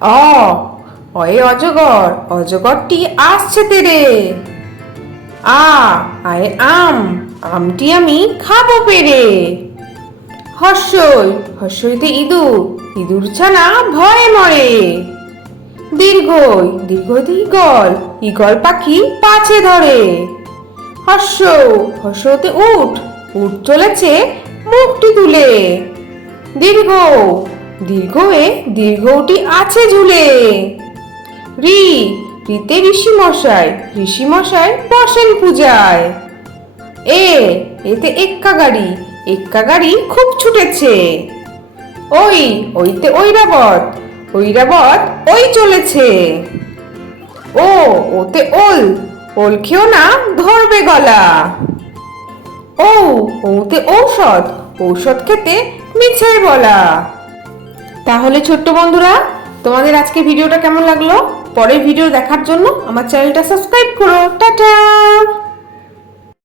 অ অয়ে অজগর, অজগরটি আসছে তেরে। আ আয়ে আম, আমটি আমি খাবো পেরে। হর্ষই হর্ষইতে ইঁদুর, ইঁদুর ছানা ভয়ে মরে। দীর্ঘই দীর্ঘইতে ঈগল, ঈগল পাখি পাছে ধরে। হর্ষ হর্ষতে উট, উট চলেছে মুখটি তুলে। দীর্ঘ দীর্ঘয়ে দীর্ঘটি আছে ঝুলে। রি রিতে ঋষি মশাই, ঋষি মশাই বসেন পূজায়। এ এতে এক্কা গাড়ি, এক্কা গাড়ি খুব ছুটেছে। ওই ওইতে ঐরাবত, ঐরাবত ওই চলেছে। ও ওতে ওল, ওল খেও না ধরবে গলা। ও ওতে ঔষধ, ঔষধ খেতে মিছে বলা। তাহলে ছোট্ট বন্ধুরা, তোমাদের আজকে ভিডিওটা কেমন লাগলো? পরের ভিডিও দেখার জন্য আমার চ্যানেলটা সাবস্ক্রাইব করো। টাটা।